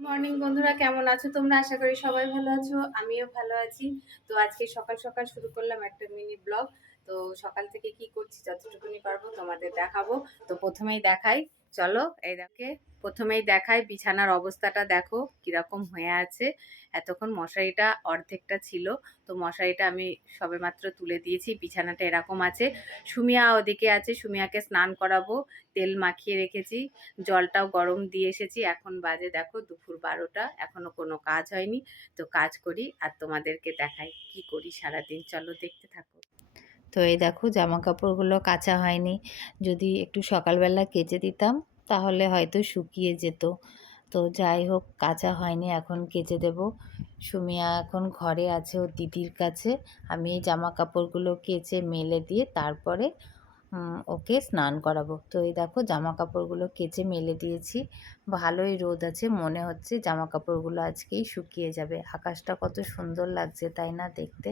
Morning বন্ধুরা। কেমন আছো তোমরা? আশা করি সবাই ভালো আছো। আমিও ভালো আছি। তো আজকে সকাল সকাল শুরু করলাম একটা মিনি ব্লগ তো সকাল থেকে কি করছি যতটুকুনি পারব তোমাদের দেখাবো। তো প্রথমেই দেখাই। চলো এই দেখে, প্রথমেই দেখাই বিছানার অবস্থাটা দেখো কীরকম হয়ে আছে। এতক্ষণ মশারিটা অর্ধেকটা ছিল, তো মশারিটা আমি সবেমাত্র তুলে দিয়েছি, বিছানাটা এরকম আছে। সুমিয়া ওদিকে আছে, সুমিয়াকে স্নান করাবো, তেল মাখিয়ে রেখেছি, জলটাও গরম দিয়ে এসেছি। এখন বাজে দেখো দুপুর বারোটা, এখনও কোনো কাজ হয়নি। তো কাজ করি আর তোমাদেরকে দেখাই কি করি সারাদিন, চলো দেখতে থাকো। তো এই দেখো জামা কাপড়গুলো কাচা হয়নি। যদি একটু সকালবেলা কেচে দিতাম, তাহলে হয়তো শুকিয়ে যেত। তো যাই হোক, কাচা হয়নি, এখন কেচে দেব। সুমিয়া এখন ঘরে আছে, ওর দিদির কাছে। আমি এই জামা কাপড়গুলো কেচে মেলে দিয়ে তারপরে ওকে স্নান করাবো। তো এই দেখো জামা কাপড়গুলো কেচে মেলে দিয়েছি। ভালোই রোদ আছে, মনে হচ্ছে জামা কাপড়গুলো আজকেই শুকিয়ে যাবে। আকাশটা কত সুন্দর লাগছে, তাই না দেখতে?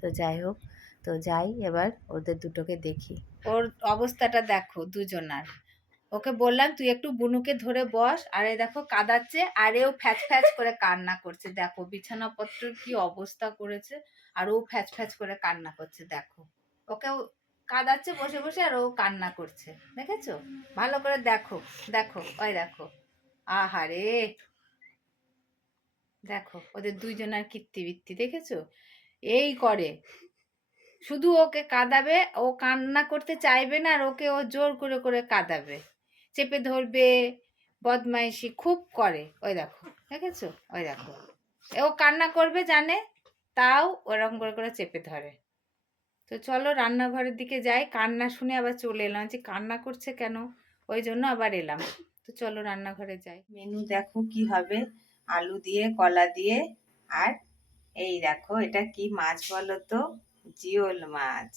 তো যাই হোক তো যাই, এবার ওদের দুটোকে দেখি। ওর অবস্থাটা দেখো দুজনার। ওকে বললাম, তুই একটু বুনুকে ধরে বস, আর এ দেখো কাদাচ্ছে, আর এও ফ্যাচ ফ্যাচ করে কান্না করছে। দেখো বিছানাপত্রের কি অবস্থা করেছে, আর ও ফ্যাচ ফ্যাচ করে কান্না করছে, দেখো। ওকে কাদাচ্ছে বসে বসে, আর ও কান্না করছে, দেখেছ? ভালো করে দেখো দেখো, ওই দেখো। আহারে! দেখো, ওদের দুইজনের কীর্তিবৃত্তি, দেখেছ? এই করে। শুধু ওকে কাঁদাবে, ও কান্না করতে চাইবে না আর ওকে ও জোর করে করে কাঁদাবে। চেপে ধরবে, বদমাইশি খুব করে। ওই দেখো, দেখেছ? ওই দেখো। ও কান্না করবে, জানে? তাও ওরকম করে করে চেপে ধরে। তো চলো রান্নাঘরের দিকে যাই। কান্না শুনে আবার চলে এলাম। যে কান্না করছে কেন? ওই জন্য আবার এলাম। তো চলো রান্নাঘরে যাই। মেনু দেখো কি হবে। আলু দিয়ে, কলা দিয়ে, আর এই দেখো, এটা কি মাছ বলো তো? জিওল মাছ।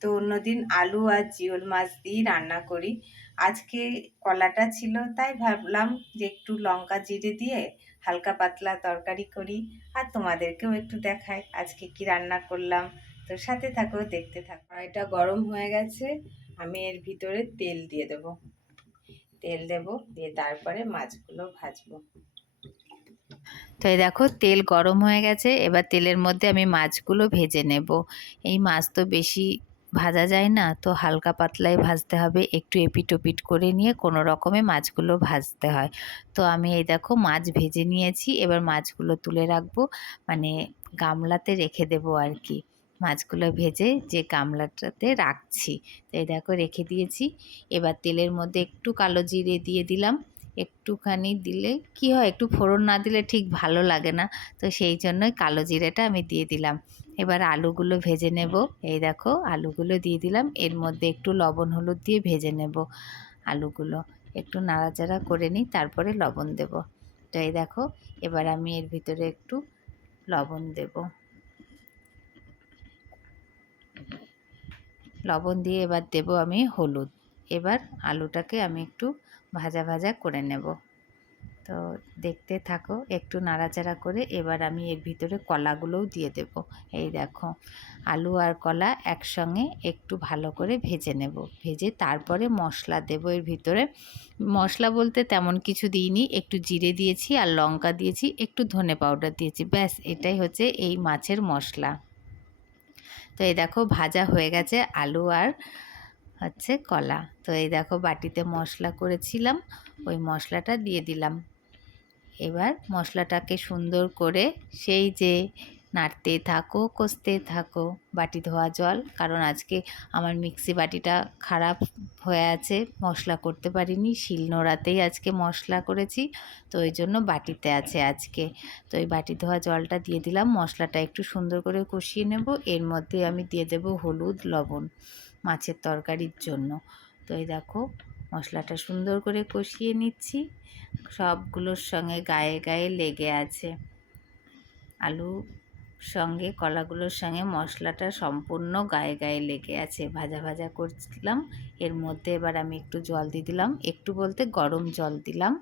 তো অন্যদিন আলু আর জিওল মাছ দিয়ে রান্না করি। আজকে কলাটা ছিল, তাই ভাবলাম যে একটু লঙ্কা জিরে দিয়ে হালকা পাতলা তরকারি করি আর তোমাদেরকেও একটু দেখাই আজকে কি রান্না করলাম। তো সাথে থাকো, দেখতে থাকো। এটা গরম হয়ে গেছে, আমি এর ভিতরে তেল দিয়ে দেব। তেল দেব, দিয়ে তারপরে মাছগুলো ভাজবো। তো এই দেখো তেল গরম হয়ে গেছে, এবার তেলের মধ্যে আমি মাছগুলো ভেজে নেব। এই মাছ তো বেশি ভাজা যায় না, তো হালকা পাতলায় ভাজতে হবে, একটু এপিট ওপিট করে নিয়ে কোনো রকমে মাছগুলো ভাজতে হয়। তো আমি এই দেখো মাছ ভেজে নিয়েছি, এবার মাছগুলো তুলে রাখব মানে গামলাতে রেখে দেবো আর কি। মাছগুলো ভেজে যে গামলাটাতে রাখছি তো এই দেখো রেখে দিয়েছি। এবার তেলের মধ্যে একটু কালো জিরে দিয়ে দিলাম একটুখানি দিলে কি হয়? একটু ফোড়ন না দিলে ঠিক ভালো লাগে না। তো সেই জন্যই কালো জিরেটা আমি দিয়ে দিলাম। এবার আলুগুলো ভেজে নেব। এই দেখো, আলুগুলো দিয়ে দিলাম। এর মধ্যে একটু লবণ, হলুদ দিয়ে ভেজে নেব আলুগুলো। একটু নাড়াচাড়া করে নিই, তারপরে লবণ দেব। তো এই দেখো, এবার আমি এর ভিতরে একটু লবণ দেব। লবণ দিয়ে এবার দেব আমি হলুদ। এবার আলুটাকে আমি একটু ভাজা ভাজা করে নেব। তো দেখতে থাকো, একটু নাড়াচাড়া করে এবার আমি এর ভিতরে কলাগুলোও দিয়ে দেব। এই দেখো, আলু আর কলা একসঙ্গে একটু ভালো করে ভেজে নেব। ভেজে তারপরে মশলা দেব এর ভিতরে। মশলা বলতে তেমন কিছু দিইনি, একটু জিরে দিয়েছি আর লঙ্কা দিয়েছি, একটু ধনে পাউডার দিয়েছি। ব্যাস, এটাই হচ্ছে এই মাছের মশলা। তো এই দেখো, ভাজা হয়ে গেছে আলু আর হচ্ছে কলা। তো এই দেখো বাটিতে মশলা করেছিলাম, ওই মশলাটা দিয়ে দিলাম। এবার মশলাটাকে সুন্দর করে সেই যে নাড়তে থাকো, কষতে থাকো বাটি ধোয়া জল, কারণ আজকে আমার মিক্সি বাটিটা খারাপ হয়ে আছে, মশলা করতে পারিনি শিল নোড়াতেই আজকে মশলা করেছি, তো ওই জন্য বাটিতে আছে আজকে। তো এই বাটি ধোয়া জলটা দিয়ে দিলাম, মশলাটা একটু সুন্দর করে কষিয়ে নেব, এর মধ্যে আমি দিয়ে দেব হলুদ, লবণ। মাছের তরকারির জন্য। তো এই দেখো, মশলাটা সুন্দর করে কষিয়ে নিচ্ছি। সবগুলোর সঙ্গে গায়ে গায়ে লেগে আছে। আলু সঙ্গে, কলাগুলোর সঙ্গে মশলাটা সম্পূর্ণ গায়ে গায়ে লেগে আছে। ভাজা ভাজা করছিলাম। এর মধ্যে এবার আমি একটু জল দিয়ে দিলাম। একটু বলতে গরম জল দিলাম,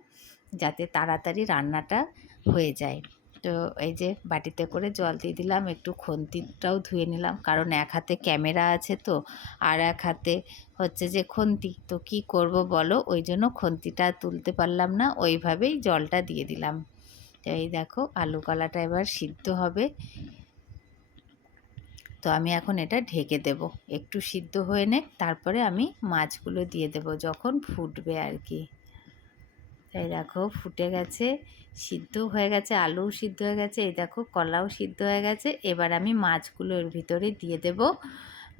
যাতে তাড়াতাড়ি রান্নাটা হয়ে যায়। তো এই যে বাটিতে করে জল দিয়ে দিলাম, একটু খন্তিটাও ধুয়ে নিলাম। কারণ এক হাতে ক্যামেরা আছে তো, আর এক হাতে হচ্ছে যে খন্তি। তো কি করব বলো? ওই জন্য খন্তিটা তুলতে পারলাম না, ওইভাবেই জলটা দিয়ে দিলাম। তো এই দেখো, আলু কলাটা এবার সিদ্ধ হবে। তো আমি এখন এটা ঢেকে দেব। একটু সিদ্ধ হয়ে নে তারপরে আমি মাছগুলো দিয়ে দেব, যখন ফুটবে আর কি। তাই দেখো ফুটে গেছে, সিদ্ধ হয়ে গেছে, আলুও সিদ্ধ হয়ে গেছে, এই দেখো কলাও সিদ্ধ হয়ে গেছে, এবার আমি মাছগুলো এর ভিতরে দিয়ে দেব।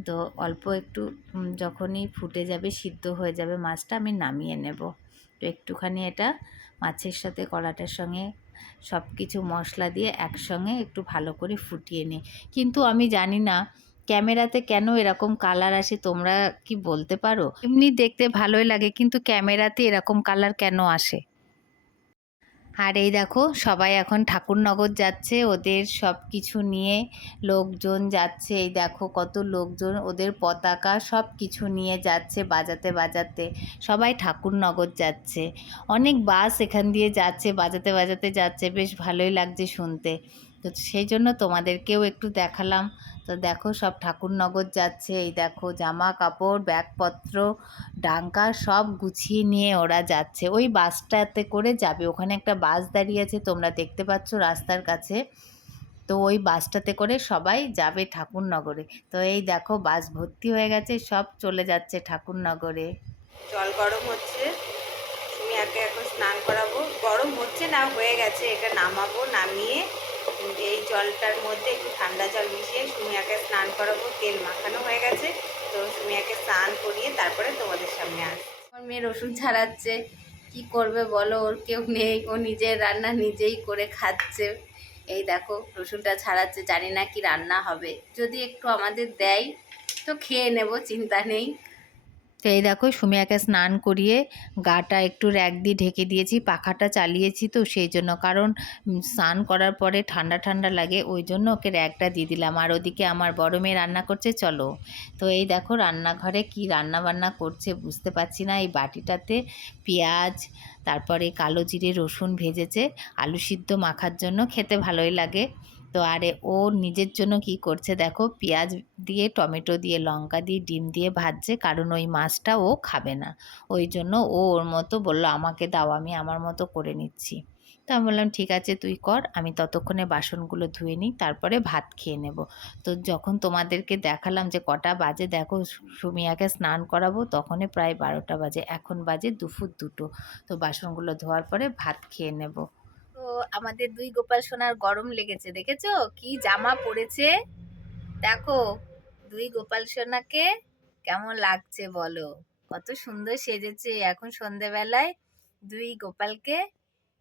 তো অল্প একটু যখনই ফুটে যাবে, সিদ্ধ হয়ে যাবে মাছটা, আমি নামিয়ে নেব। তো একটুখানি এটা মাছের সাথে কলাটার সঙ্গে সব কিছু মশলা দিয়ে একসঙ্গে একটু ভালো করে ফুটিয়ে নিই। কিন্তু আমি জানি না ক্যামেরাতে কেন এরকম কালার আসে তোমরা কি বলতে পারো? এমনি দেখতে ভালোই লাগে, কিন্তু ক্যামেরাতে এরকম কালার কেন আসে? আর এই দেখো, সবাই এখন ঠাকুরনগর যাচ্ছে, ওদের সব কিছু নিয়ে লোকজন যাচ্ছে, এই দেখো কত লোকজন, ওদের পতাকা সব কিছু নিয়ে যাচ্ছে বাজাতে বাজাতে, সবাই ঠাকুরনগর যাচ্ছে। অনেক বাস এখান দিয়ে যাচ্ছে, বাজাতে বাজাতে যাচ্ছে, বেশ ভালোই লাগছে শুনতে। তো সেই জন্য তোমাদেরকেও একটু দেখালাম। তো দেখো সব ঠাকুরনগর যাচ্ছে, এই দেখো জামা কাপড় ব্যাগপত্র, ডাঙ্কা সব গুছিয়ে নিয়ে ওরা যাচ্ছে। ওই বাসটাতে করে যাবে। ওখানে একটা বাস দাঁড়িয়ে আছে, তোমরা দেখতে পাচ্ছ রাস্তার কাছে। তো ওই বাসটাতে করে সবাই যাবে ঠাকুরনগরে। তো এই দেখো বাস ভর্তি হয়ে গেছে, সব চলে যাচ্ছে ঠাকুরনগরে। জল গরম হচ্ছে, তুমি একে এখন স্নান করাবো। গরম হচ্ছে না, হয়ে গেছে। এটা নামাবো, নামিয়ে এই জলটার মধ্যে একটু ঠান্ডা জল মিশিয়ে সুমিয়াকে স্নান করাবো, তেল মাখানো হয়ে গেছে। তো সুমিয়াকে স্নান করিয়ে তারপরে তোমাদের সামনে আস আমার মেয়ের ওষুধ ছাড়াচ্ছে, কি করবে বলো? ওর কেউ নেই, ও নিজের রান্না নিজেই করে খাচ্ছে। এই দেখো, রসুনটা ছাড়াচ্ছে, জানি না কি রান্না হবে। যদি একটু আমাদের দেয়, তো খেয়ে নেব, চিন্তা নেই। তো এই দেখো সুমিয়াকে স্নান করিয়ে গাটা একটু র্যাক দিয়ে ঢেকে দিয়েছি, পাখাটা চালিয়েছি তো সেই জন্য। কারণ স্নান করার পরে ঠান্ডা ঠান্ডা লাগে, ওই জন্য ওকে র্যাকটা দিয়ে দিলাম। আর ওদিকে আমার বড় মেয়ে রান্না করছে, চলো। তো এই দেখো রান্নাঘরে কি রান্না বান্না করছে বুঝতে পারছি না। এই বাটিটাতে পেঁয়াজ, তারপরে কালো জিরে, রসুন ভেজেছে। আলু সিদ্ধ মাখার জন্য খেতে ভালোই লাগে। তো আরে ও নিজের জন্য কি করছে দেখো, পেঁয়াজ দিয়ে, টমেটো দিয়ে, লঙ্কা দিয়ে, ডিম দিয়ে ভাজছে, কারণ ওই মাছটা ও খাবে না। ওই জন্য ও ওর মতো বলল, আমাকে দাও, আমি আমার মতো করে নিচ্ছি। তো আমি বললাম, ঠিক আছে, তুই কর, আমি ততক্ষণে বাসনগুলো ধুয়ে নিই, তারপরে ভাত খেয়ে নেব। তো যখন তোমাদেরকে দেখালাম যে কটা বাজে, দেখো সুমিয়াকে স্নান করাবো, তখনই প্রায় বারোটা বাজে, এখন বাজে দুপুর দুটো। তো বাসনগুলো ধোয়ার পরে ভাত খেয়ে নেব। তো আমাদের দুই গোপাল সোনার গরম লেগেছে, দেখেছ? কি জামা পরেছে দেখো, দুই গোপাল সোনাকে কেমন লাগছে বলো? কত সুন্দর সেজেছে, এখন সন্ধেবেলায় দুই গোপালকে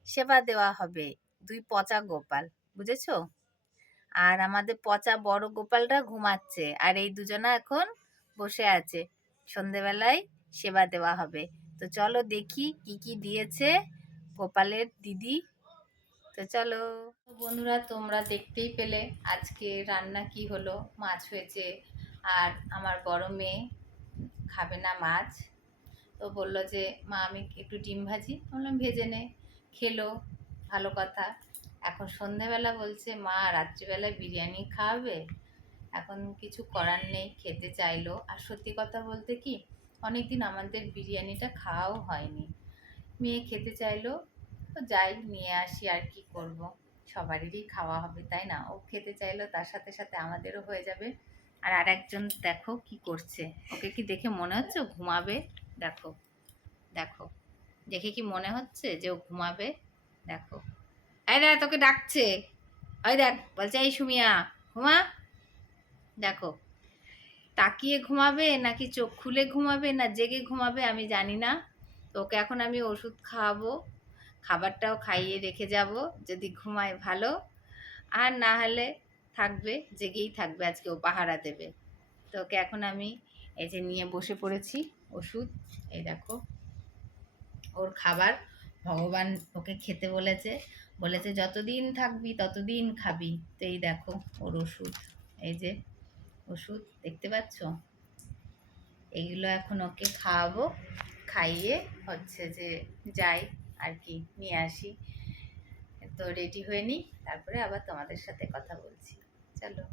সেবা দেওয়া হবে, দুই পচা গোপাল, বুঝেছ? আর আমাদের পচা বড় গোপালটা ঘুমাচ্ছে, আর এই দুজনা এখন বসে আছে, সন্ধেবেলায় সেবা দেওয়া হবে। তো চলো দেখি কি কি দিয়েছে গোপালের দিদি তো চলো। বন্ধুরা, তোমরা দেখতেই পেলে আজকে রান্না কি হলো। মাছ হয়েছে আর আমার বড় মেয়ে খাবে না মাছ। তো বলল যে, মা, আমি একটু ডিম ভাজি। বললাম, ভেজে নে, খেলো, ভালো কথা। এখন সন্ধেবেলা বলছে, মা, রাত্রিবেলায় বিরিয়ানি খাওয়াবে এখন কিছু করার নেই, খেতে চাইলো। আর সত্যি কথা বলতে কি, অনেকদিন আমাদের বিরিয়ানিটা খাওয়াও হয়নি। মেয়ে খেতে চাইলো তো যাই, নিয়ে আসি আর কি করব। সবারই খাওয়া হবে, তাই না? ও খেতে চাইলো, তার সাথে সাথে আমাদেরও হয়ে যাবে। আর আরেকজন দেখো কি করছে। ওকে কি দেখে মনে হচ্ছে ঘুমাবে? দেখো দেখো। দেখে কি মনে হচ্ছে যে ও ঘুমাবে? দেখো। এই দেখ, তোকে ডাকছে। ওই দেখ, বলছে, এই সুমিয়া, ঘুমা? দেখো। তাকিয়ে ঘুমাবে নাকি চোখ খুলে ঘুমাবে না জেগে ঘুমাবে আমি জানি না। তো ওকে এখন আমি ওষুধ খাওয়াবো। খাবারটাও খাইয়ে রেখে যাব, যদি ঘুমায় ভালো। আর না হলে থাকবে, জেগেই থাকবে, আজকে ও পাহারা দেবে। তো ওকে এখন আমি এই যে নিয়ে বসে পড়েছি, ওষুধ, এই দেখো। ওর খাবার ভগবান ওকে খেতে বলেছে। বলেছে, যতদিন থাকবি, ততদিন খাবি। তো এই দেখো ওর ওষুধ। এই যে ওষুধ, দেখতে পাচ্ছ? এইগুলো এখন ওকে খাওয়াবো, খাইয়ে হচ্ছে যে যাই। আর কি নিয়ে আসি। তো রেডি হয়ে নিই, তারপরে আবার তোমাদের সাথে কথা বলছি। চলো।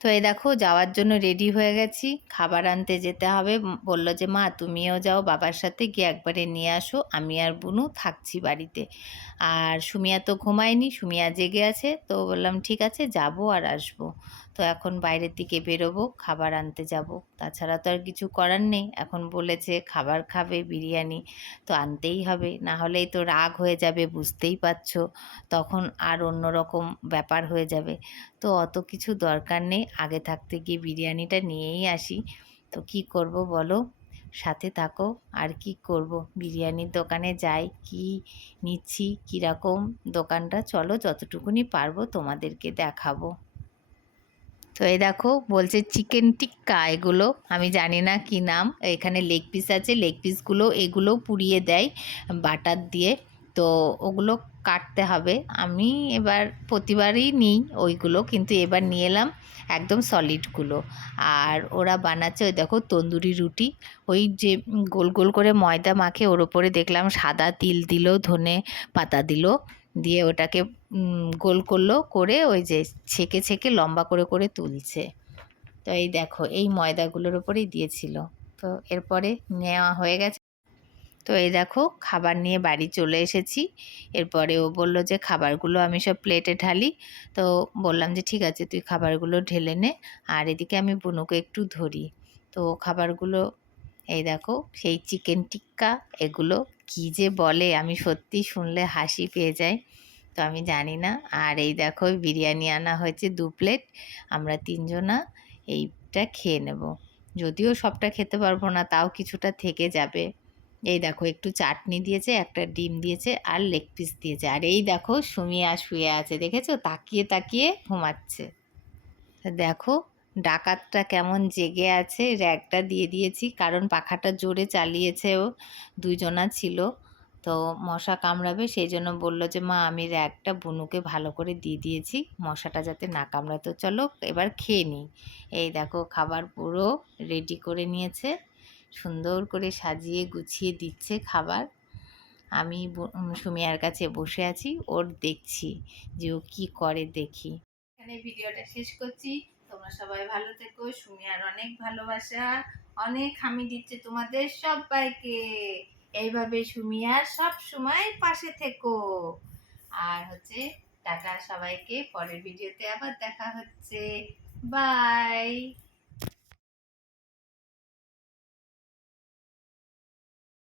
তো এই দেখো, যাওয়ার জন্য রেডি হয়ে গেছি। খাবার আনতে যেতে হবে। বলল যে, মা, তুমিও যাও, বাবার সাথে গিয়ে একবারে নিয়ে আসো। আমি আর বুনু থাকছি বাড়িতে। আর সুমিয়া তো ঘুমায়নি, সুমিয়া জেগে আছে। তো বললাম, ঠিক আছে, যাব আর আসব। তো এখন বাইরের দিকে বেরোবো, খাবার আনতে যাব। তাছাড়া তো আর কিছু করার নেই। এখন বলেছে খাবার খাবে, বিরিয়ানি তো আনতেই হবে। না হলেই তো রাগ হয়ে যাবে, বুঝতেই পারছ। তখন আর অন্যরকম ব্যাপার হয়ে যাবে। তো অত কিছু দরকার নেই। আগে থাকতে গিয়ে বিরিয়ানিটা নিয়েই আসি। তো কি করব বলো? সাথে থাকো। আর কি করব? বিরিয়ানির দোকানে যাই, কি নিচ্ছি, কীরকম দোকানটা? চলো যতটুকুনি পারব তোমাদেরকে দেখাবো। তো এই দেখো বলছে চিকেন টিক্কা এগুলো আমি জানি না কি নাম। এখানে লেগ পিস আছে লেগ পিসগুলো এগুলো পুড়িয়ে দেয় বাটার দিয়ে। তো ওগুলো কাটতে হবে। আমি এবার প্রতিবারই নিই ওইগুলো, কিন্তু এবার নিয়ে এলাম একদম সলিডগুলো আর ওরা বানাচ্ছে ওই দেখো তন্দুরি রুটি। ওই যে গোল গোল করে ময়দা মাখে ওর ওপরে দেখলাম সাদা তিল দিল, ধনে পাতা দিল। দিয়ে ওটাকে গোল করল করে ওই যে ছেঁকে ছেঁকে লম্বা করে করে তুলছে। তো এই দেখো, এই ময়দাগুলোর ওপরেই দিয়েছিল। তো এরপরে নেওয়া হয়ে গেছে। তো এই দেখো, খাবার নিয়ে বাড়ি চলে এসেছি। এরপরে ও বলল যে, খাবারগুলো আমি সব প্লেটে ঢালি। তো বললাম যে, ঠিক আছে, তুই খাবারগুলো ঢেলে নে। আর এদিকে আমি বুনুকে একটু ধরি। তো খাবারগুলো এই দেখো, সেই চিকেন টিক্কা, এগুলো কী যে বলে, আমি সত্যি শুনলে হাসি পেয়ে যাই। তো আমি জানি না। আর এই দেখো, বিরিয়ানি আনা হয়েছে দু প্লেট, আমরা তিনজনা এইটা খেয়ে নেব। যদিও সবটা খেতে পারব না, তাও কিছুটা থেকে যাবে। এই দেখো, একটু চাটনি দিয়েছে, একটা ডিম দিয়েছে আর লেগ পিস দিয়েছে। আর এই দেখো, সুমিয়া শুয়ে আছে, দেখেছ? তাকিয়ে তাকিয়ে ঘুমাচ্ছে। দেখো ডাকাতটা কেমন জেগে আছে র্যাকটা দিয়ে দিয়েছি, কারণ পাখাটা জোরে চালিয়েছে ও দুইজনা ছিল। তো মশা কামড়াবে সেই জন্য বলল যে, মা, আমি র্যাকটা বুনুকে ভালো করে দিয়ে দিয়েছি, মশাটা যাতে না কামড়াতো চলো এবার খেয়ে নিই। এই দেখো, খাবার পুরো রেডি করে নিয়েছে, সুন্দর করে সাজিয়ে গুছিয়ে দিচ্ছে খাবার। আমি সুমিয়ার কাছে বসে আছি, ওর দেখছি যে ও কী করে দেখি। এখানে ভিডিওটা শেষ করছি। তোমরা সবাই ভালো থেকো, সুমিয়ার অনেক ভালোবাসা, অনেক হামি দিচ্ছে তোমাদের সবাইকে। এইভাবে সুমিয়ার সব সময় পাশে থেকো। আর হচ্ছে, টাটা সবাইকে, পরের ভিডিওতে আবার দেখা হচ্ছে। বাই!